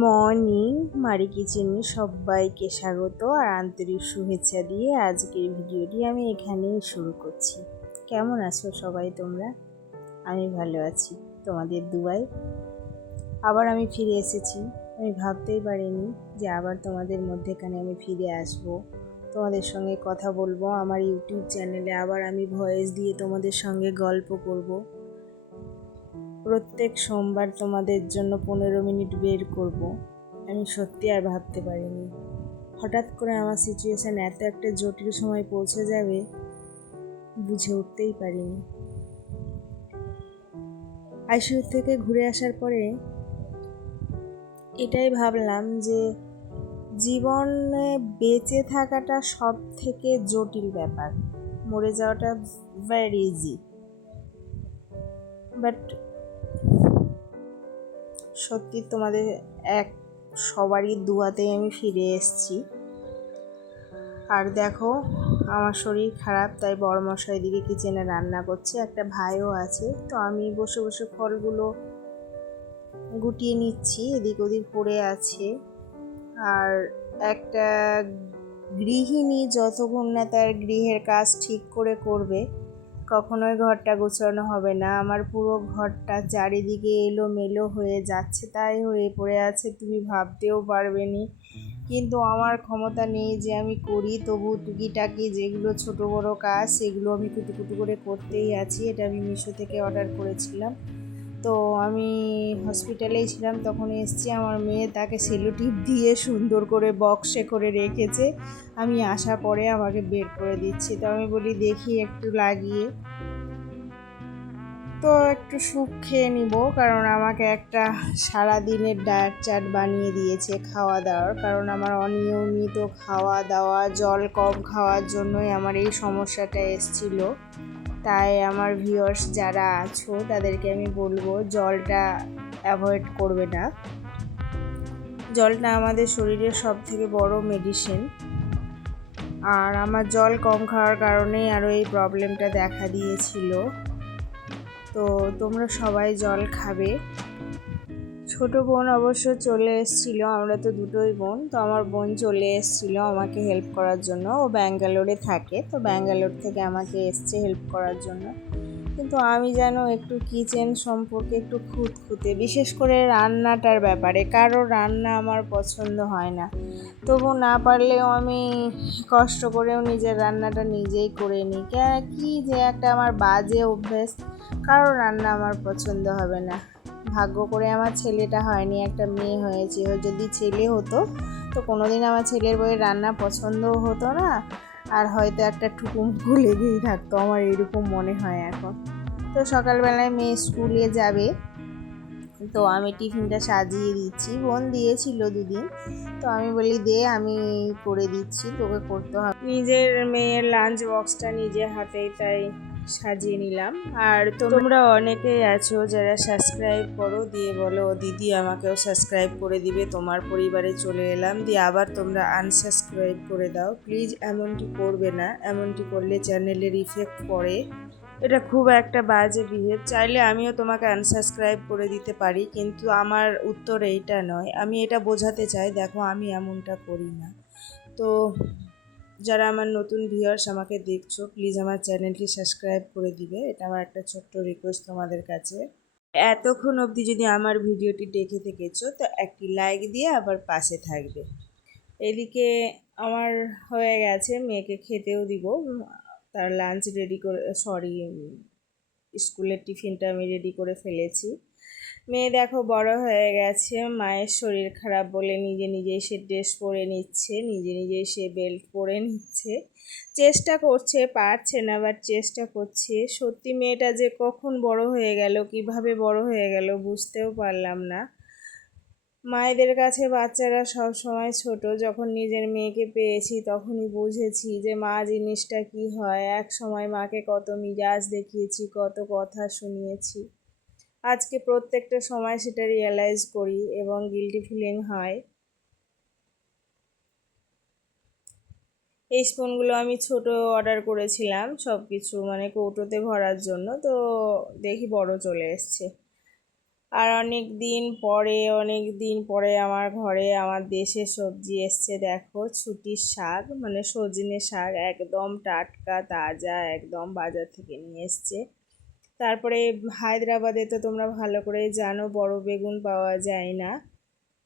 Morning মারি কিচেনে সবাইকে স্বাগত আর আন্তরিক শুভেচ্ছা দিয়ে আজকের ভিডিওটি আমি এখানেই শুরু করছি। কেমন আছো সবাই তোমরা? আমি ভালো আছি, তোমাদের দুয়ায়। আবার আমি ফিরে এসেছি। আমি ভাবতেই পারিনি যে আবার তোমাদের মধ্যেখানে আমি ফিরে আসব, তোমাদের সঙ্গে কথা বলবো। আমার ইউটিউব চ্যানেলে আবার আমি ভয়েস দিয়ে তোমাদের সঙ্গে গল্প করব। প্রত্যেক সোমবার তোমাদের জন্য 15 মিনিট বের করব। আমি সত্যি আর ভাবতে পারিনি হঠাৎ করে আমার সিচুয়েশান এত একটা জটিল সময় পৌঁছে যাবে, বুঝে উঠতেই পারিনি। আইসিইউ থেকে ঘুরে আসার পরে এটাই ভাবলাম যে জীবনে বেঁচে থাকাটা সব থেকে জটিল ব্যাপার, মরে যাওয়াটা ভেরি ইজি। বাট সত্যি তোমাদের সবারই দুয়াতেই আমি ফিরে এসেছি। আর দেখো, আমার শরীর খারাপ, তাই বড়মশাই এদিকে কিচেনে রান্না করছে, একটা ভাইও আছে। তো আমি বসে বসে ফলগুলো গুটিয়ে নিচ্ছি, এদিক ওদিক পড়ে আছে। আর একটা গৃহিণী যতক্ষণ না তার গৃহের কাজ ঠিক করে করবে, কখনোই ঘরটা গোছানো হবে না। আমার পুরো ঘরটা চারিদিকে এলোমেলো হয়ে যাচ্ছে, তাই হয়ে পড়ে আছে, তুমি ভাবতেও পারবে নি। কিন্তু আমার ক্ষমতা নেই যে আমি করি, তবু টুকিটাকি যেগুলো ছোট বড় কাজ সেগুলো আমি কুটুকুটু করে করতেই আছি। এটা আমি মিশো থেকে অর্ডার করেছিলাম। তো আমি হসপিটালেই ছিলাম, তখন এসছি। আমার মেয়ে তাকে সেলোটিপ দিয়ে সুন্দর করে বক্সে করে রেখেছে, আমি আসার পরে আমাকে বের করে দিচ্ছি। তো আমি বলি দেখি একটু লাগিয়ে, তো একটু স্যুপ খেয়ে নিব, কারণ আমাকে একটা সারাদিনের ডায়েট চার্ট বানিয়ে দিয়েছে খাওয়া দাওয়ার। কারণ আমার অনিয়মিত খাওয়া দাওয়া, জল কম খাওয়ার জন্যই আমার এই সমস্যাটা এসছিল। তাই আমার ভিউয়ার্স যারা আছো তাদেরকে আমি বলবো জলটা অ্যাভয়েড করবে না। জলটা আমাদের শরীরের সব থেকে বড় মেডিসিন। আর আমার জল কম খাওয়ার কারণেই আরও এই প্রবলেমটা দেখা দিয়েছিল। তো তোমরা সবাই জল খাবে। ছোট বোন অবশ্য চলে এসেছিলো, আমরা তো দুটোই বোন। তো আমার বোন চলে এসেছিলো আমাকে হেল্প করার জন্য, ও ব্যাঙ্গালোরে থাকে। তো ব্যাঙ্গালোর থেকে আমাকে এসছে হেল্প করার জন্য। কিন্তু আমি যেন একটু কিচেন সম্পর্কে একটু খুঁতখুঁতে, বিশেষ করে রান্নাটার ব্যাপারে। কারো রান্না আমার পছন্দ হয় না, তবু না পারলেও আমি কষ্ট করেও নিজের রান্নাটা নিজেই করে নিই। কি যে একটা আমার বাজে অভ্যেস, কারো রান্না আমার পছন্দ হবে না। ভাগ্য করে আমার ছেলেটা হয়নি, একটা মেয়ে হয়েছে। যদি ছেলে হতো তো কোনোদিন আমার ছেলের বউয়ের রান্না পছন্দও হতো না, আর হয়তো একটা টুকুমুকু লেগেই থাকতো, আমার এরকম মনে হয় এখন। তো সকালবেলায় মেয়ে স্কুলে যাবে, তো আমি টিফিনটা সাজিয়ে দিচ্ছি। বোন দিয়েছিল 2 দিন, তো আমি বলি দে আমি করে দিচ্ছি, তোকে করতে হবে। নিজের মেয়ের লাঞ্চ বক্সটা নিজের হাতেই তাই সাজিয়ে নিলাম। আর তোমরা অনেকেই আছো যারা সাবস্ক্রাইব করো, দিয়ে বলো দিদি আমাকেও সাবস্ক্রাইব করে দিবে, তোমার পরিবারে চলে এলাম, দিয়ে আবার তোমরা আনসাবস্ক্রাইব করে দাও। প্লিজ এমনটি করবে না, এমনটি করলে চ্যানেলের ইফেক্ট পড়ে। এটা খুব একটা বাজে বিহেভ। চাইলে আমিও তোমাকে আনসাবস্ক্রাইব করে দিতে পারি, কিন্তু আমার উত্তর এইটা নয়। আমি এটা বোঝাতে চাই, দেখো আমি এমনটা করি না। তো যারা আমার নতুন ভিউয়ার্স আমাকে দেখছো, প্লিজ আমার চ্যানেলটি সাবস্ক্রাইব করে দিবে, এটা আমার একটা ছোট্ট রিকোয়েস্ট তোমাদের কাছে। এতক্ষণ অবধি যদি আমার ভিডিওটি দেখে থেকেছো তো একটি লাইক দিয়ে আবার পাশে থাকবে। এদিকে আমার হয়ে গেছে, মেয়েকে খেতেও দিব। তার লাঞ্চ রেডি করে, স্কুলের টিফিনটা আমি রেডি করে ফেলেছি। মেয়ে দেখো বড় হয়ে গেছে, মায়ের শরীর খারাপ বলে নিজে নিজেই সে ড্রেস পরে নিচ্ছে, নিজে নিজেই সে বেল্ট পরে নিচ্ছে, চেষ্টা করছে, পারছে না, বাট চেষ্টা করছে। সত্যি মেয়েটা যে কখন বড় হয়ে গেল, কিভাবে বড় হয়ে গেল বুঝতেও পারলাম না। মায়েদের কাছে বাচ্চারা সব সময় ছোট। যখন নিজের মেয়েকে পেয়েছি তখনই বুঝেছি যে মা জিনিসটা কি হয়। এক সময় মাকে কত মিজাজ দেখিয়েছি, কত কথা শুনিয়েছি। আজকে প্রত্যেকটা সময় সেটা রিয়েলাইজ করি এবং গিল্টি ফিলিং হয়। এই স্পুনগুলো আমি ছোট অর্ডার করেছিলাম, সব কিছু মানে কৌটোতে ভরার জন্য, তো দেখি বড় চলে এসছে। আর অনেক দিন পরে আমার ঘরে আমার দেশের সবজি এসছে। দেখো, ছুটির শাক, মানে সজনে শাক, একদম টাটকা তাজা, একদম বাজার থেকে নিয়ে এসছে। তারপরে হায়দ্রাবাদে তো তোমরা ভালো করে জানো বড় বেগুন পাওয়া যায় না,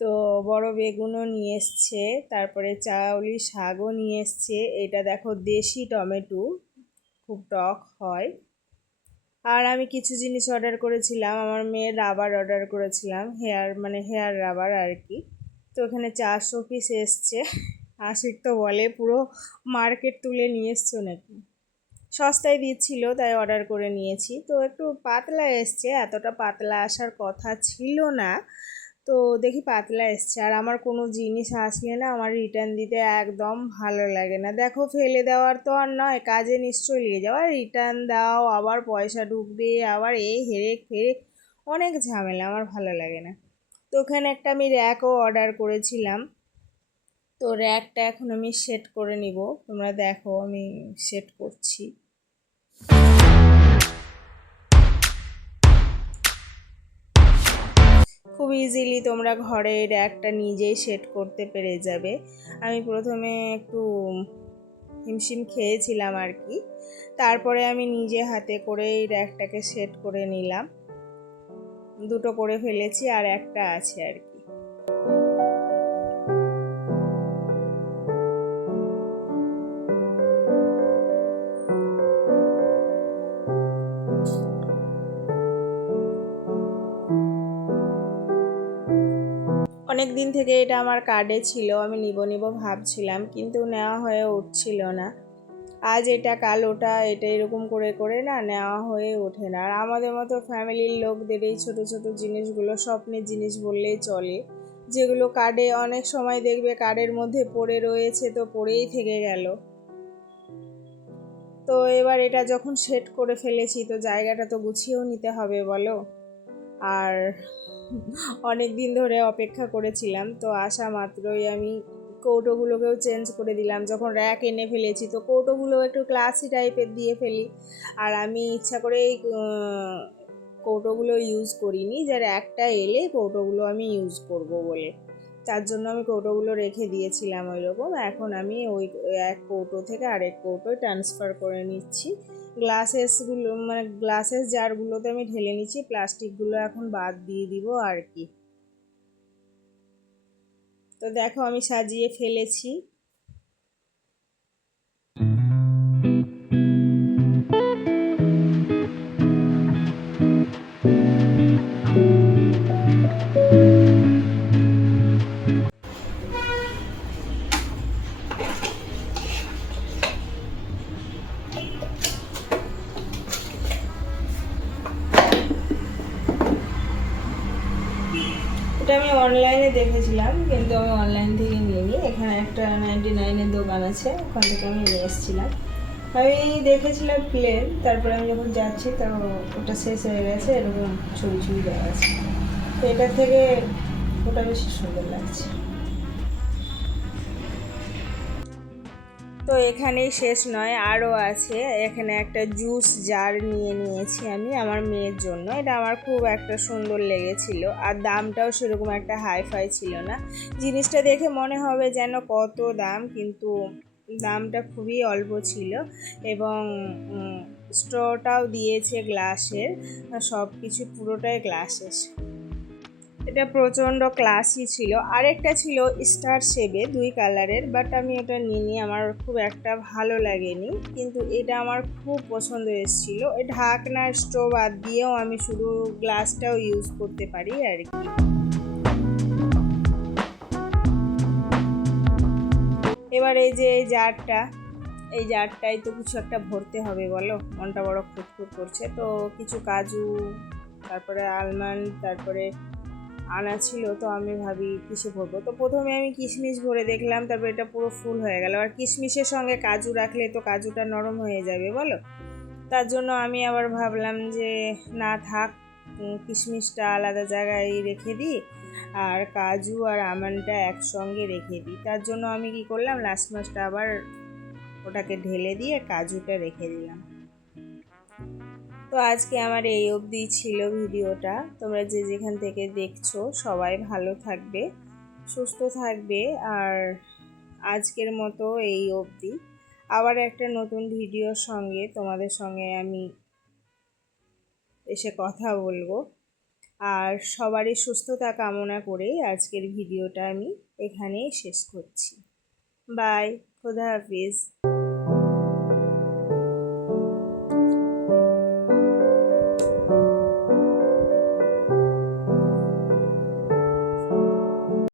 তো বড় বেগুনও নিয়ে এসছে। তারপরে চাউলি শাকও নিয়ে এসছে। এটা দেখো দেশি টমেটো, খুব টক হয়। আর আমি কিছু জিনিস অর্ডার করেছিলাম, আমার মেয়ের রাবার অর্ডার করেছিলাম, হেয়ার রাবার আর কি। তো ওখানে 400 পিস এসছে। আশিক তো বলে পুরো মার্কেট তুলে নিয়ে এসছো নাকি। সস্তায় দিচ্ছিল তাই অর্ডার করে নিয়েছি। তো একটু পাতলা এসছে, এতটা পাতলা আসার কথা ছিল না, তো দেখি পাতলা এসছে। আর আমার কোনো জিনিস আসলে না আমার রিটার্ন দিতে একদম ভালো লাগে না। দেখো, ফেলে দেওয়ার তো আর নয়, কাজে নিশ্চয়ই লেগে যাওয়া, রিটার্ন দাও, আবার পয়সা ঢুকবে, আবার এই হেরেক ফেরেক, অনেক ঝামেলা, আমার ভালো লাগে না। তো ওখানে একটা আমি র্যাকও অর্ডার করেছিলাম, তো র্যাকটা এখন আমি সেট করে নিব। তোমরা দেখো আমি সেট করছি। খুব ইজিলি তোমরা ঘরে র্যাকটা নিজেই সেট করতে পেরে যাবে। আমি প্রথমে একটু হিমশিম খেয়েছিলাম আর কি, তারপরে আমি নিজে হাতে করে এই র্যাকটাকে সেট করে নিলাম। দুটো করে ফেলেছি আর একটা আছে আর কি। অনেক দিন থেকে এটা আমার কার্ডে ছিল, আমি নিব ভাবছিলাম, কিন্তু নেওয়া হয়ে উঠছিল না। আজ এটা কাল ওটা, এটা এরকম করে করে না নেওয়া হয়ে ওঠে না। আর আমাদের মতো ফ্যামিলির লোকদের এই ছোট ছোট জিনিসগুলো স্বপ্নের জিনিস বললেই চলে, যেগুলো কার্ডে অনেক সময় দেখবে কার্ডের মধ্যে পড়ে রয়েছে, তো পড়েই থেকে গেল। তো এবার এটা যখন সেট করে ফেলেছি, তো জায়গাটা তো গুছিয়েও নিতে হবে বলো। আর অনেক দিন ধরে অপেক্ষা করেছিলাম, তো আসা মাত্রই আমি কৌটোগুলোকেও চেঞ্জ করে দিলাম। যখন র্যাক এনে ফেলেছি, তো কৌটোগুলো একটু ক্লাসি টাইপের দিয়ে ফেলি। আর আমি ইচ্ছা করে এই কৌটোগুলো ইউজ করিনি, যে র্যাকটা এলে কৌটোগুলো আমি ইউজ করব বলে, তার জন্য আমি কৌটোগুলো রেখে দিয়েছিলাম ওই রকম। এখন আমি ওই এক কৌটো থেকে আরেক কৌটোয় ট্রান্সফার করে নিচ্ছি। গ্লাসেসগুলো, মানে গ্লাসেস জারগুলোতে আমি ঢেলে নিচ্ছি, প্লাস্টিকগুলো এখন বাদ দিয়ে দিব আর কি। তো দেখো আমি সাজিয়ে ফেলেছি। এটা আমি অনলাইনে দেখেছিলাম, কিন্তু আমি অনলাইন থেকে নিইনি। এখানে একটা 99-এর দোকান আছে, ওখান থেকে আমি নিয়ে এসেছিলাম। আমি দেখেছিলাম প্লেন, তারপরে আমি যখন যাচ্ছি তো ওটা শেষ হয়ে গেছে, এরকম ছবি ছবি দেওয়া আছে, তো এটার থেকে ওটা বেশি সুন্দর লাগছে। তো এখানেই শেষ নয়, আরও আছে। এখানে একটা জুস জার নিয়ে নিয়েছি আমি আমার মেয়ের জন্য। এটা আমার খুব একটা সুন্দর লেগেছিল, আর দামটাও সেরকম একটা হাইফাই ছিল না। জিনিসটা দেখে মনে হবে যেন কত দাম, কিন্তু দামটা খুবই অল্প ছিল। এবং স্ট্রটাও দিয়েছে গ্লাসের, সব কিছু পুরোটাই গ্লাসের। এটা প্রচণ্ড ক্লাসি ছিল। আরেকটা ছিল স্টার শেপে 2 কালারের, বাট আমি এটা নিইনি, আমার খুব একটা ভালো লাগেনি। কিন্তু এটা আমার খুব পছন্দ এসেছিল। এই ঢাকনা স্ট্রো বাদ দিয়েও আমি শুধু গ্লাসটাও ইউজ করতে পারি আর কি। এবার এই যে এই জারটাই তো কিছু একটা ভরতে হবে বলো, মনটা বড় খুঁতখুত করছে। তো কিছু কাজু, তারপরে আলমন্ড, তারপরে আনা ছিল, তো আমি ভাবি কিসে ভরবো। তো প্রথমে আমি কিশমিশ ভরে দেখলাম, তারপর এটা পুরো ফুল হয়ে গেল। আর কিশমিশের সঙ্গে কাজু রাখলে তো কাজুটা নরম হয়ে যাবে বলো, তার জন্য আমি আবার ভাবলাম যে না থাক, কিশমিশটা আলাদা জায়গায় রেখে দিই, আর কাজু আর আমন্ডটা একসঙ্গে রেখে দিই। তার জন্য আমি কি করলাম, লাস্ট মাসটা আবার ওটাকে ঢেলে দিয়ে কাজুটা রেখে দিলাম। তো আজকে আমার এই অবধি ছিল ভিডিওটা। তোমরা যে যেখান থেকে দেখছো সবাই ভালো থাকবে, সুস্থ থাকবে। আর আজকের মতো এই অবধি। আবার একটা নতুন ভিডিওর সঙ্গে তোমাদের সঙ্গে আমি এসে কথা বলবো। আর সবারই সুস্থতা কামনা করে আজকের ভিডিওটা আমি এখানেই শেষ করছি। বাই, খোদা হাফিজ।